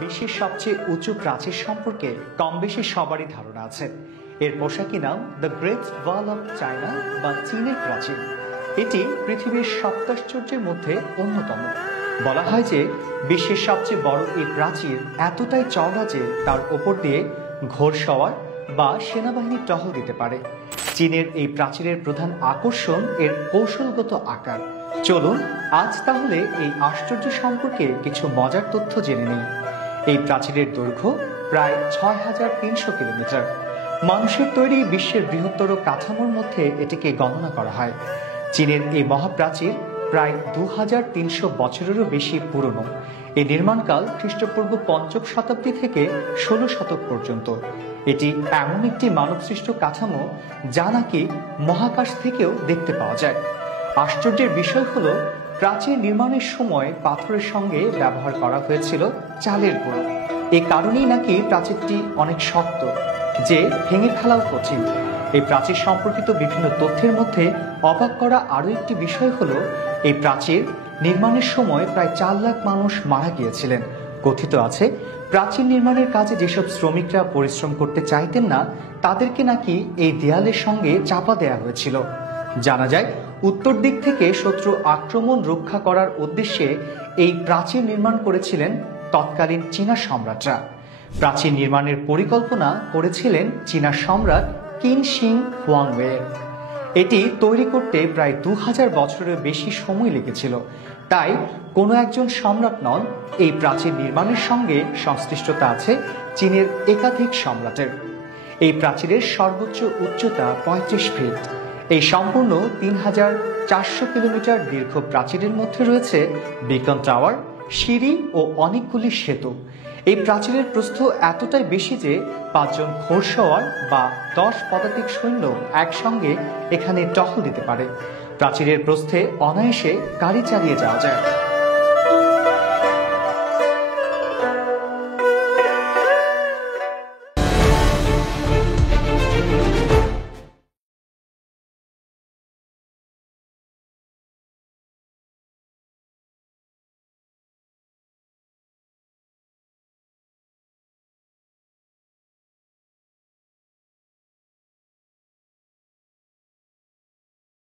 বিশ্বের সবচেয়ে উঁচু প্রাচীর সম্পর্কে কম বেশি সবারই ধারণা আছে। এর পোশাকি নাম the great wall of China বা চীনের প্রাচীর। এটি পৃথিবীর সপ্তাশ্চর্যের মধ্যে অন্যতম। বলা হয় যে বিশ্বের সবচেয়ে বড় এই প্রাচীর এতটাই চওড়া যে তার ওপর দিয়ে ঘোড়সওয়ার বা সেনাবাহিনী টহল দিতে পারে। চীনের এই প্রাচীরের প্রধান আকর্ষণ এর কৌশলগত আকার। চলুন আজ তাহলে এই আশ্চর্য সম্পর্কে কিছু মজার তথ্য জেনে নিই। এই প্রাচীরের দৈর্ঘ্য প্রায় ৬,৩০০ কিলোমিটার। মানুষের তৈরি বিশ্বের বৃহত্তর কাঠামোর মধ্যে এটিকে গণনা করা হয়। চীনের এই মহাপ্রাচীর প্রায় ২,৩০০ বছরেরও বেশি পুরনো। এই নির্মাণকাল খ্রিস্টপূর্ব ৫ম শতাব্দী থেকে ১৬ শতক পর্যন্ত। এটি এমন একটি মানবসৃষ্ট কাঠামো যা নাকি মহাকাশ থেকেও দেখতে পাওয়া যায়। আশ্চর্যের বিষয় হলো প্রাচীর নির্মাণের সময় পাথরের সঙ্গে ব্যবহার করা হয়েছিল চালের গুঁড়ো। এ কারণেই নাকি প্রাচীরটি অনেক শক্ত, যে ভেঙে ফেলাও কঠিন। এই প্রাচীর সম্পর্কিত বিভিন্ন তথ্যের মধ্যে অবাক করা আরও একটি বিষয় হলো এই প্রাচীর নির্মাণের সময় প্রায় ৪ লাখ মানুষ মারা গিয়েছিলেন। কথিত আছে প্রাচীর নির্মাণের কাজে যেসব শ্রমিকরা পরিশ্রম করতে চাইতেন না তাদেরকে নাকি এই দেয়ালের সঙ্গে চাপা দেয়া হয়েছিল। জানা যায় উত্তর দিক থেকে শত্রু আক্রমণ রক্ষা করার উদ্দেশ্যে এই প্রাচীর নির্মাণ করেছিলেন তৎকালীন চীনা সম্রাটরা। প্রাচীর নির্মাণের পরিকল্পনা করেছিলেন চীনা সম্রাট কিন শিং হুয়াংওয়ে। এটি তৈরি করতে প্রায় ২,০০০ বছরের বেশি সময় লেগেছিল। তাই কোনো একজন সম্রাট নন, এই প্রাচীর নির্মাণের সঙ্গে সংশ্লিষ্টতা আছে চীনের একাধিক সম্রাটের। এই প্রাচীরের সর্বোচ্চ উচ্চতা ৩৫ ফিট। এই সম্পূর্ণ ৩,৪০০ কিলোমিটার দীর্ঘ প্রাচীরের মধ্যে রয়েছে বিকন টাওয়ার, সিঁড়ি ও অনেকগুলি সেতু। এই প্রাচীরের প্রস্থ এতটাই বেশি যে ৫ জন ঘোড়সওয়ার বা ১০ পদাতিক সৈন্য একসঙ্গে এখানে টহল দিতে পারে। প্রাচীরের প্রস্থে অনায়াসে গাড়ি চালিয়ে যাওয়া যায়।